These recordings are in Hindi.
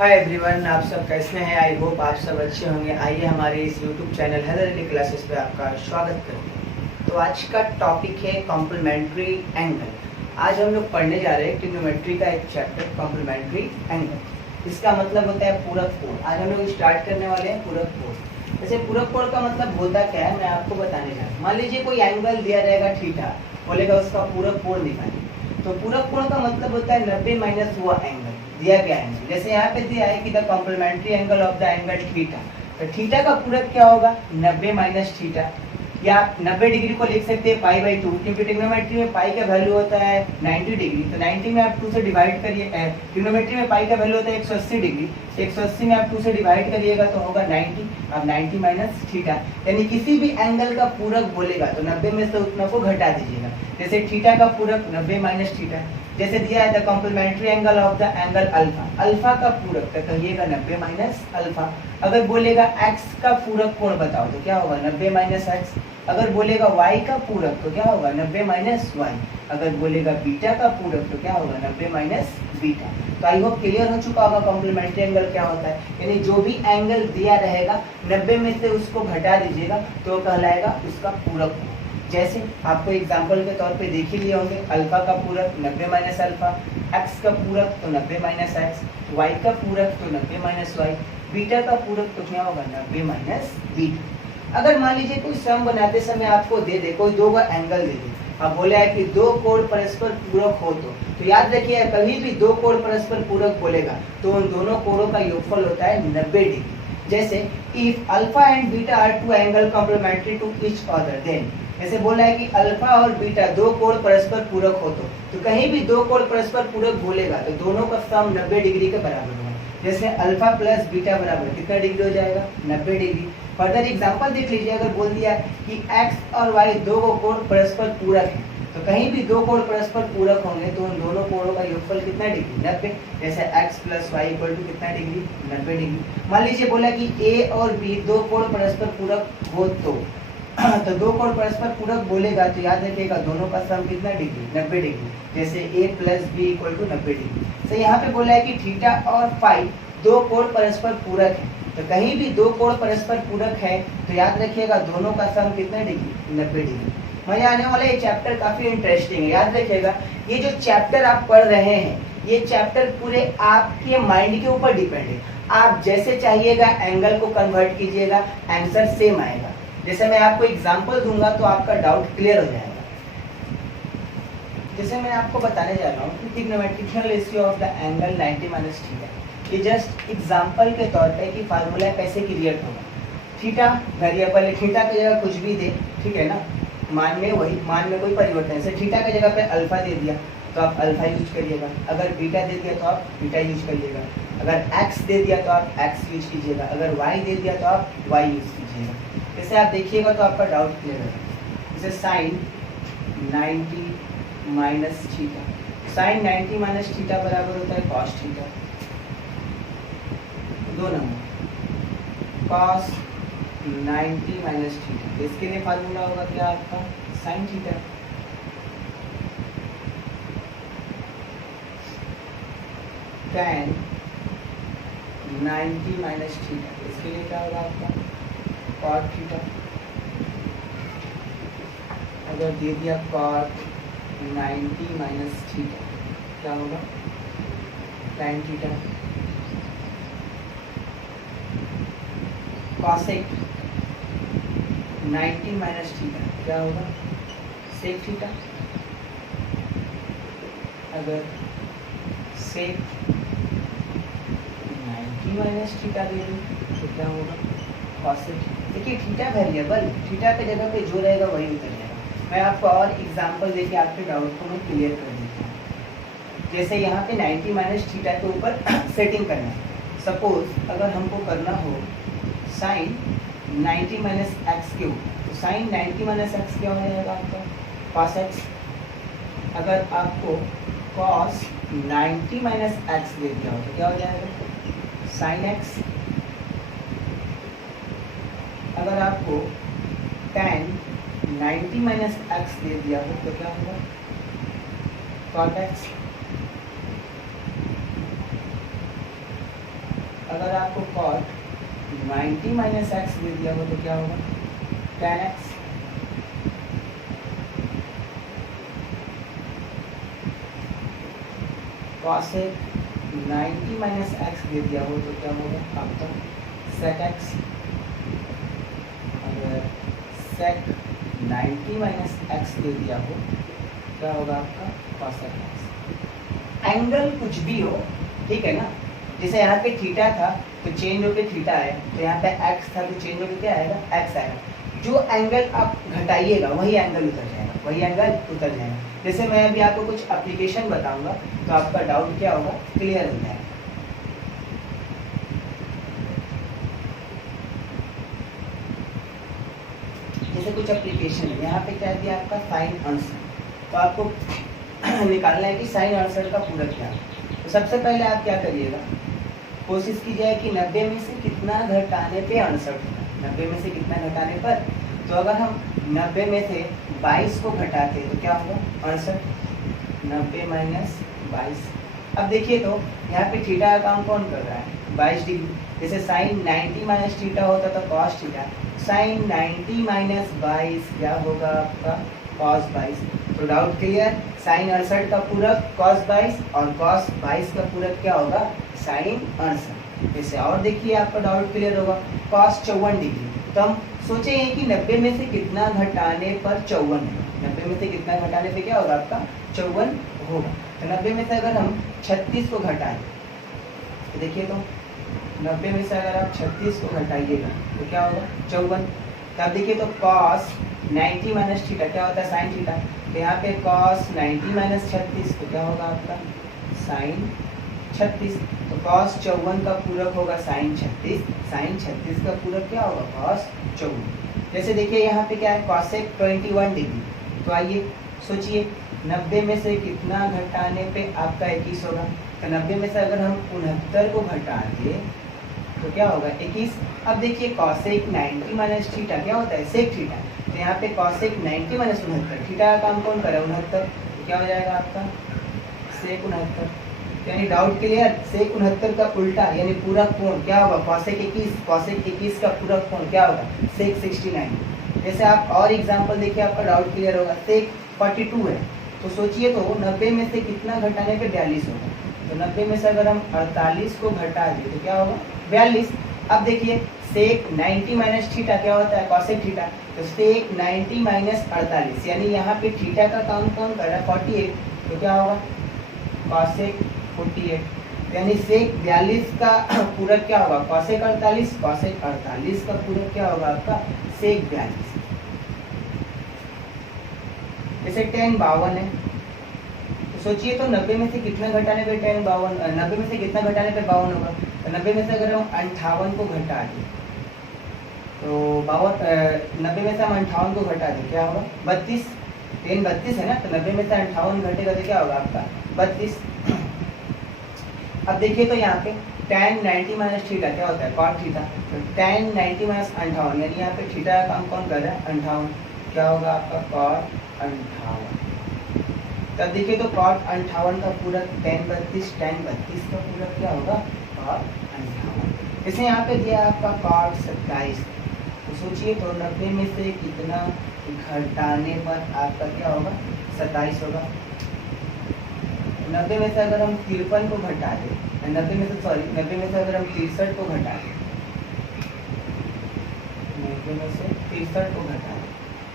हाय एवरीवन, आप सब कैसे हैं? आई होप आप सब अच्छे होंगे। आइए हमारे इस YouTube channel Haidar Ali classes पे आपका स्वागत करते हैं। तो आज का टॉपिक है कॉम्प्लीमेंट्री एंगल। आज हम लोग पढ़ने जा रहे हैं ट्रिग्नोमेट्री का एक चैप्टर कॉम्प्लीमेंट्री एंगल। इसका मतलब होता है पूरक कोण। आज हम लोग स्टार्ट करने वाले हैं पूरक कोण। वैसे पूरक कोण का मतलब होता क्या है, मैं आपको बताने जा रहा हूँ। मान लीजिए कोई एंगल दिया रहेगा थीटा, बोलेगा उसका पूरक कोण दिखाइए। तो पूरक कोण का मतलब होता है 90 माइनस हुआ एंगल, दिया गया एंगल। जैसे यहाँ पे दिया है कि the complementary angle of the angle theta, तो थीटा का पूरक क्या होगा? 90 माइनस थीटा, या 90 डिग्री को लिख सकते हैं पाई बाई 2, क्योंकि ट्रिग्नोमेट्री में पाई का वैल्यू होता है 90 डिग्री। तो 90 में आप 2 से डिवाइड करिए। ट्रिग्नोमेट्री में पाई का वैल्यू होता है 180 डिग्री, 180 में आप 2 से डिवाइड करिएगा तो होगा 90। अब 90 माइनस थीटा, यानी किसी भी एंगल का पूरक बोलेगा तो 90 में से उतना को घटा दीजिएगा। जैसे थीटा का पूरक 90 माइनस थीटा। जैसे दिया है the complementary angle of the angle alpha, alpha का पूरक तो कहिएगा 90 माइनस अल्फा। अगर बोलेगा एक्स का पूरक कोण बताओ तो क्या होगा? 90 माइनस एक्स। अगर बोलेगा y का पूरक तो क्या होगा? 90 माइनस वाई। अगर बोलेगा बीटा का पूरक तो क्या होगा? 90 माइनस बीटा। तो आई होप क्लियर हो चुका होगा कॉम्प्लीमेंट्री एंगल क्या होता है। यानी जो भी एंगल दिया रहेगा 90 में से उसको घटा दीजिएगा तो कहलाएगा उसका पूरक कोण। जैसे आपको एग्जाम्पल के तौर पे देख ही लिए होंगे, अल्फा का पूरक 90 माइनस अल्फा, एक्स का पूरक तो 90 माइनस एक्स, वाई का पूरक तो 90 माइनस वाई, बीटा का पूरक तो क्या होगा? 90 माइनस बीटा। अगर मान लीजिए कोई सम बनाते समय आपको दे दे, कोई दो एंगल दे दे, अब बोला है कि दो कोण परस्पर पूरक हो तो याद रखिए कभी भी दो कोण परस्पर पूरक बोलेगा तो उन दोनों कोणों का योगफल होता है 90 डिग्री। जैसे if alpha and beta are two angle complementary to each other, then जैसे बोला है कि अल्फा और बीटा दो कोण परस्पर पूरक हो तो कहीं भी दो कोण परस्पर पूरक बोलेगा तो दोनों का सम 90 डिग्री के बराबर होगा। जैसे अल्फा प्लस बीटा बराबर कितना डिग्री हो जाएगा? 90 डिग्री। फर्दर एग्जांपल देख लीजिए, अगर बोल दिया कि x और y दो कोण परस्पर पूरक है तो कहीं भी दो कोण परस्पर पूरक होंगे तो उन दोनों कोणों का योगफल कितना डिग्री? 90। जैसे x plus y equal to कितना डिग्री? 90 डिग्री। मान लीजिए बोला कि a और b दो कोण परस्पर पूरक हो तो दो कोण परस्पर पूरक बोलेगा तो याद रखिएगा दोनों का सम कितना डिग्री? 90 डिग्री। जैसे a plus b equal to 90 degree. तो यहाँ पे बोला है कि थीटा और फाई दो कोण परस्पर पूरक है तो कहीं भी दो कोण परस्पर पूरक है तो याद रखिएगा दोनों का सम कितना डिग्री? 90 डिग्री। मजा आने वाला ये चैप्टर काफी इंटरेस्टिंग है। याद रखिएगा ये जो चैप्टर आप पढ़ रहे हैं ये चैप्टर पूरे आपके माइंड के ऊपर डिपेंड है। आप जैसे चाहिएगा एंगल को कन्वर्ट कीजिएगा, आंसर सेम आएगा। जैसे मैं आपको एग्जांपल दूंगा तो आपका डाउट क्लियर हो जाएगा। जैसे मैं आपको बताने जा रहा हूँ कि trigonometrical ratio of the angle 90 minus theta, ये जस्ट एग्जांपल के तौर पे कि फार्मूला कैसे क्रिएट होगा। थीटा वेरिएबल है, थीटा की जगह कुछ भी दे, ठीक है ना, मान में वही, मान में कोई परिवर्तन। जैसे थीटा की जगह पे अल्फा दे दिया तो आप अल्फा यूज करिएगा, अगर बीटा दे दिया तो आप बीटा यूज करिएगा, अगर एक्स दे दिया तो आप एक्स यूज कीजिएगा, अगर वाई दे दिया तो आप वाई यूज कीजिएगा। जैसे आप देखिएगा तो आपका डाउट क्लियर होगा। जैसे sine 90 minus theta, sine 90 minus theta बराबर होता है cos theta. 2 number cos 90 minus theta, इसके लिए फार्मूला होगा क्या आपका? Sine theta. tan 90 minus theta, इसके लिए क्या होगा आपका? cot theta. अगर दे दिया cot 90 माइनस थीटा क्या होगा? tan theta. cosec 90 minus theta क्या होगा? sec theta. अगर sec 90 माइनस थीटा दे दूँ तो क्या होगा? cosec। देखिए थीटा वेरिएबल, थीटा की जगह पे जो रहेगा वही उतर जाएगा। मैं आपको और एग्जांपल देके आपके डाउट को मैं क्लियर कर देता हूँ। जैसे यहाँ पे 90 माइनस थीटा के ऊपर सेटिंग करना है। सपोज अगर हमको करना हो साइन 90 माइनस एक्स के ऊपर, तो साइन 90 माइनस एक्स क्या हो जाएगा आपका? cos x। अगर आपको cos 90 माइनस एक्स दे दिया हो तो क्या हो जाएगा? sin x। अगर आपको tan 90 माइनस एक्स दे दिया हो तो क्या होगा? cot x। अगर आपको cot 90 माइनस एक्स दे दिया हो तो क्या होगा, tan x। cosec 90 minus x दे दिया हो तो क्या होगा आपका sec x। अगर sec 90 माइनस एक्स दे दिया हो क्या होगा आपका cosec x। एंगल कुछ भी हो, ठीक है ना, जैसे यहाँ पे थीटा था तो चेंज होके थीटा आया, तो यहाँ पे एक्स था तो चेंज होके क्या आएगा, एक्स आएगा। जो एंगल आप घटाइएगा वही एंगल उतर जाएगा, वही एंगल उतर जाएगा। जैसे मैं अभी आपको कुछ एप्लीकेशन बताऊंगा तो आपका डाउट क्या होगा, क्लियर हो जाएगा। जैसे कुछ एप्लीकेशन है, यहाँ पे क्या दिया आपका साइन आंसर, तो आपको निकालना है कि साइन आंसर का पूरक क्या है। तो सबसे पहले आप क्या करिएगा, कोशिश कीजिए कि 90 में से कितना घटाने पे आंसर होगा, 90 में से कितना घटाने पर। तो अगर हम 90 में से 22 को घटाते तो क्या होगा 68, 90 माइनस 22। अब देखिए तो यहाँ पे थीटा का काम कौन कर रहा है, 22 डिग्री। जैसे साइन 90 माइनस थीटा होता तो कॉस थीटा, साइन 90 माइनस 22 क्या होगा आपका कॉस 22। तो डाउट क्लियर, साइन 68 का पूरक कॉस 22 और कॉस 22 का पूरक क्या होगा साइन 68। जैसे और देखिए आपका डाउट क्लियर होगा, कॉस 54 डिग्री। तो हम सोचे हैं कि 90 में से कितना घटाने पर 54 है, 90 में से कितना घटाने पे क्या होगा आपका 54 होगा। तो 90 में से अगर हम 36 को घटाएं तो देखिए तो 90 में से अगर आप 36 को घटाइएगा तो क्या होगा 54। तब देखिए तो cos 90 माइनस थीटा क्या होता है साइन थीटा, तो यहाँ पे cos 90 माइनस 36 तो क्या होगा आपका साइन 36। तो cos 54 का पूरक होगा साइन 36, साइन 36 का पूरक क्या होगा cos 54। जैसे देखिए यहाँ पे क्या है cosec 21 डिग्री। तो आइए सोचिए 90 में से कितना घटाने पे आपका 21 होगा। तो 90 में से अगर हम 69 को घटा दें तो क्या होगा 21। अब देखिए cosec 90 माइनस थीटा क्या होता है sec थीटा, तो यहाँ पे cosec 90 माइनस 69, थीटा का काम कौन कर रहा है 69, तो क्या हो जाएगा आपका sec 69। यानी डाउट क्लियर, sec 69 का उल्टा यानी पूरा कोण क्या होगा cosec 21, cosec 21 का पूरा कोण क्या होगा sec 69। जैसे आप और एग्जांपल देखिए आपका डाउट क्लियर होगा, sec 42 है तो सोचिए तो 90 में से कितना घटाने पे 42 होगा। तो 90 में से अगर हम 48 को घटा दें तो क्या होगा 42। अब देखिए sec 90 माइनस थीटा क्या होता है cosec थीटा, तो sec 90 माइनस 48 यानी यहाँ पे थीटा का काम कौन कर रहा है 48, तो क्या होगा cosec 48। यानी sec 42 का पूरक क्या होगा cosec 48, cosec 48 का पूरक क्या होगा आपका sec 42। जैसे tan 52 है तो सोचिए तो 90 में से कितना घटाने पे tan 52, 90 में से कितना घटाने पे 52 होगा। तो 90 में से अगर हम 58 को घटा दें तो 90 में से हम 58 को घटा दें क्या होगा 32, tan 32 है ना, तो 90 में से 58 घटेगा तो क्या होगा आपका 32। अब देखिए तो यहाँ पे tan 90 माइनस थीटा क्या होता है cot थीटा, तो tan 90 माइनस 58 यानी यहाँ पे थीटा का काम कौन कर रहा है 58, क्या होगा आपका cot 58। तब देखिए तो cot 58 का पूरक tan 32, tan 32 का पूरक क्या होगा cot 58। जैसे यहाँ पे दिया आपका cot 27, तो सोचिए तो 90 में से कितना घटाने पर आपका क्या होगा 27 होगा। 90 में से अगर हम 53 को घटा दें, 90 में से अगर हम 63 को घटा दें, 90 में से 63 को घटा दें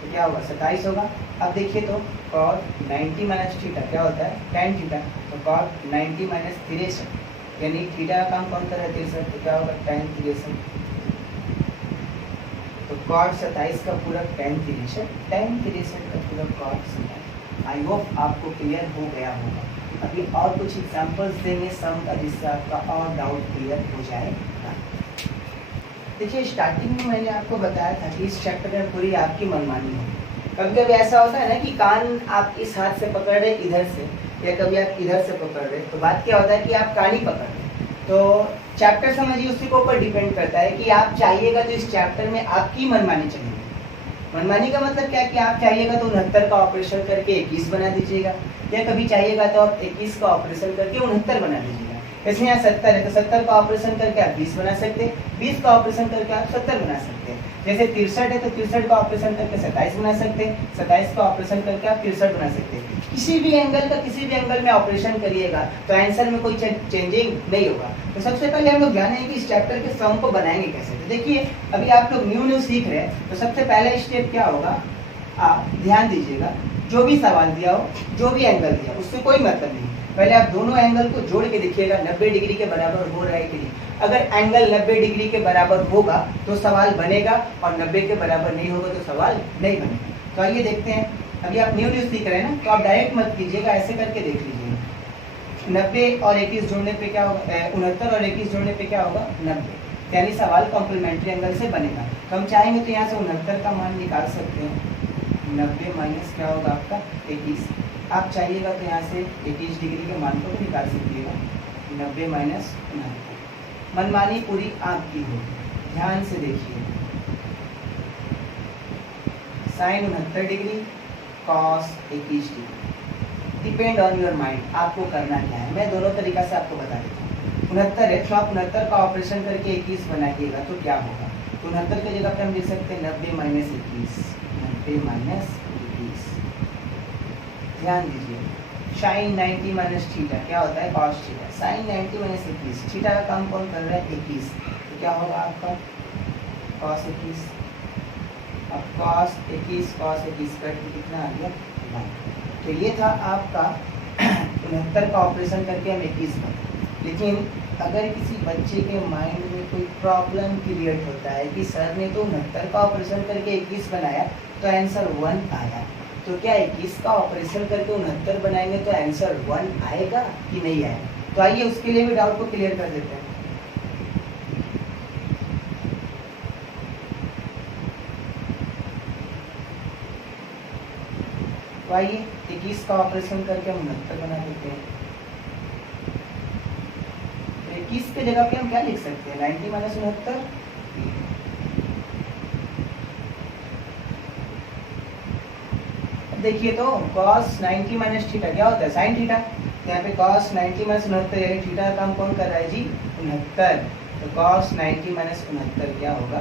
तो क्या होगा 27 होगा। अब देखिए तो cot 90 माइनस थीटा क्या होता है tan थीटा, तो cot 90 माइनस 63 यानी थीटा का काम कौन कर रहा है 63, तो क्या होगा tan 63। तो cot 27 का पूरक tan 63, tan 63 का पूरक cot 27। आई होप आपको क्लियर हो गया होगा। अभी और कुछ एग्जांपल्स देंगे सम का जिससे आपका और डाउट क्लियर हो जाएगा। देखिए स्टार्टिंग में मैंने आपको बताया था कि इस चैप्टर में पूरी आपकी मनमानी है। कभी कभी ऐसा होता है ना कि कान आप इस हाथ से पकड़ रहे इधर से, या कभी आप इधर से पकड़ रहे, तो बात क्या होता है कि आप कान ही पकड़ रहे। तो चैप्टर समझिए उसी के ऊपर डिपेंड करता है कि आप चाहिएगा तो इस चैप्टर में आपकी मनमानी चलेगी। मनमानी का मतलब क्या कि आप चाहिएगा तो 69 का ऑपरेशन करके 21 बना दीजिएगा, या कभी चाहिएगा तो आप 21 का ऑपरेशन करके 69 बना दीजिएगा। जैसे यहाँ 70 है तो 70 का ऑपरेशन करके आप 20 बना सकते हैं, 20 का ऑपरेशन करके आप 70 बना सकते हैं। जैसे 63 है तो 63 का ऑपरेशन करके 27 बना सकते हैं, 27 का ऑपरेशन करके आप 63 बना सकते हैं। किसी भी एंगल में ऑपरेशन करिएगा तो आंसर में कोई चेंजिंग नहीं होगा। तो सबसे पहले हम लोग जानेंगे कि इस चैप्टर के सम को बनाएंगे कैसे। तो देखिए अभी आप लोग न्यू सीख रहे हैं, तो सबसे पहला स्टेप क्या होगा, आप ध्यान दीजिएगा, जो भी सवाल दिया हो, जो भी एंगल दिया उससे कोई मतलब नहीं, पहले आप दोनों एंगल को जोड़ के देखिएगा 90 डिग्री के बराबर हो रहा है कि नहीं। अगर एंगल 90 डिग्री के बराबर होगा तो सवाल बनेगा, और 90 के बराबर नहीं होगा तो सवाल नहीं बनेगा। तो आइए देखते हैं। अभी आप न्यू सीख रहे हैं ना, तो आप डायरेक्ट मत कीजिएगा, ऐसे करके देख लीजिएगा। 90 और 21 जोड़ने पे क्या होगा, 69 और 21 जोड़ने पे क्या होगा, 90, यानी सवाल कॉम्प्लीमेंट्री एंगल से बनेगा। तो हम चाहेंगे तो यहाँ से 69 का मान निकाल सकते हैं, 90 माइनस क्या होगा आपका 21। आप चाहिएगा तो यहाँ से 21 डिग्री के मान को भी निकाल सकिएगा, 90 माइनस 69। मनमानी पूरी आपकी होगी, ध्यान से देखिए। Sine 69 degree, cos 21 degree, depend on your mind, आपको करना क्या है। मैं दोनों तरीका से आपको बता देता हूँ। 69 है तो आप 69 का ऑपरेशन करके 21 बनाइएगा तो क्या होगा, 69 की जगह पे हम लिख सकते हैं 90 माइनस 21, 90 माइनस 21। ध्यान दीजिए, साइन 90 माइनस थीटा क्या होता है, cos theta. Sine 90 minus 21, theta का काम कौन कर रहा है, 21, तो क्या होगा आपका कॉस 21। अब कॉस 21 कॉस 21 कट के कितना आ गया 1। तो ये था आपका 69 का ऑपरेशन करके हम 21 बना। लेकिन अगर किसी बच्चे के माइंड में कोई प्रॉब्लम क्रिएट होता है कि सर ने तो 69 का ऑपरेशन करके 21 बनाया तो आंसर 1 आया, तो क्या 21 का ऑपरेशन करके 69 बनाएंगे तो आंसर 1 आएगा कि नहीं आएगा। तो आइए उसके लिए भी डाउट को क्लियर कर देते हैं। तो आइए 21 का ऑपरेशन करके हम 69 बना देते हैं। तो 21 के जगह पे हम क्या लिख सकते हैं, 90 माइनस 69। देखिए तो cos 90 माइनस थीटा क्या होता है, साइन थीटा। तो यहाँ पे cos 90 माइनस 69 यानी थीटा का काम कौन कर रहा है जी, 69। तो cos 90 माइनस 69 क्या होगा,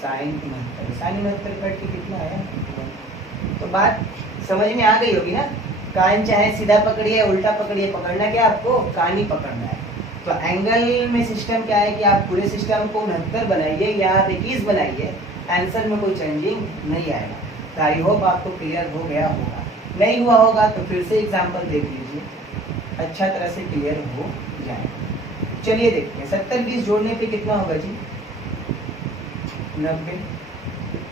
साइन 69। साइन 69 कट के कितना आया, तो बात समझ में आ गई होगी ना। कान चाहे सीधा पकड़िए उल्टा पकड़िए, पकड़ना क्या आपको, कान ही पकड़ना है। तो एंगल में सिस्टम क्या है कि आप पूरे सिस्टम को 69 बनाइए या आप 21 बनाइए, आंसर में कोई चेंजिंग नहीं आएगा। तो आई होप आपको क्लियर हो गया होगा। नहीं हुआ होगा तो फिर से एग्जाम्पल देख लीजिए, अच्छा तरह से क्लियर हो जाएगा। चलिए देखते हैं, 70 20 जोड़ने पे कितना होगा जी, 90।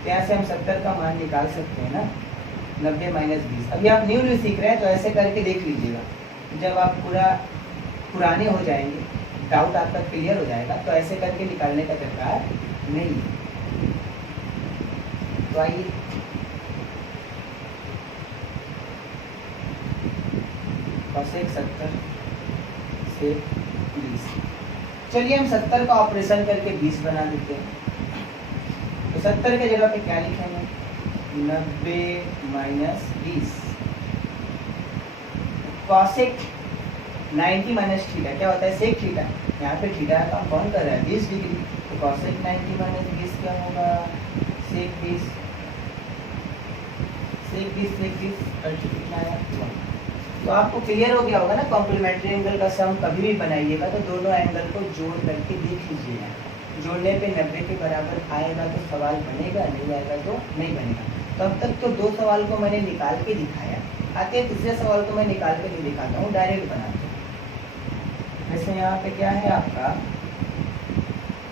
यहाँ से हम 70 का मान निकाल सकते हैं ना, 90 माइनस 20। अभी आप न्यू सीख रहे हैं तो ऐसे करके देख लीजिएगा, जब आप पूरा पुराने हो जाएंगे, डाउट आपका क्लियर हो जाएगा, तो ऐसे करके निकालने का दरकार नहीं है। तो आइए cosec 70 से 20, चलिए हम 70 का ऑपरेशन करके 20 बना देते हैं। तो 70 के जगह पे क्या लिखेंगे, 90 माइनस 20। कॉसेक 90 माइनस थीटा क्या होता है, सेक थीटा। यहाँ पे थीटा का कौन कर रहा है, 20 डिग्री। तो कॉसेक 90 माइनस 20 क्या होगा, सेक 20। सेक 20 सेक 20 करके कितना आया, 1। तो आपको क्लियर हो गया होगा ना, कॉम्प्लीमेंट्री एंगल का सम कभी भी बनाइएगा तो दोनों एंगल को जोड़ करके देख लीजिएगा। जोड़ने पे 90 के बराबर आएगा तो सवाल बनेगा, नहीं आएगा तो नहीं बनेगा। तो अब तक तो 2 सवाल को मैंने निकाल के दिखाया, आते तीसरे सवाल को मैं निकाल के नहीं दिखाता हूँ, डायरेक्ट बनाता हूँ। वैसे यहाँ पे क्या है आपका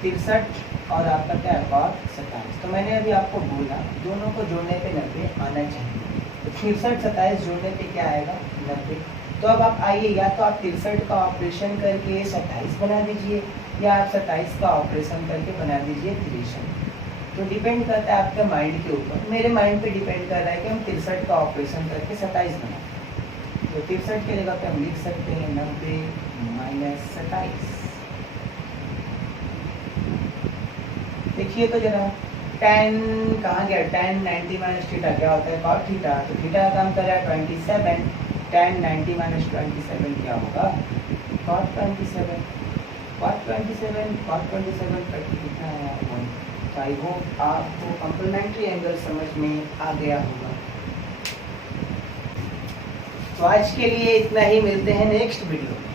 63 और आपका क्या है cos 27। तो मैंने अभी आपको बोला दोनों को जोड़ने पे 90 आना चाहिए। तो 63 27 जोड़ने पे क्या आएगा, 90। तो अब आप आइए, या तो आप 63 का ऑपरेशन करके 27 बना दीजिए, या आप 27 का ऑपरेशन करके बना दीजिए 63। तो डिपेंड करता है आपके माइंड के ऊपर। मेरे माइंड पे डिपेंड कर रहा है कि हम 63 का ऑपरेशन करके 27 बनाएं। तो 63 की जगह पे हम लिख सकते हैं 90 माइनस 27। देखिए तो जरा tan कहाँ गया, tan 90 माइनस थीटा क्या होता है, cos थीटा। तो थीटा का काम कर रहा है 27, tan 90 माइनस 27 क्या होगा cot 27 cot 27 करके कितना है यार 1। तो आई होप आपको कॉम्प्लीमेंट्री एंगल समझ में आ गया होगा। तो आज के लिए इतना ही, मिलते हैं नेक्स्ट वीडियो में।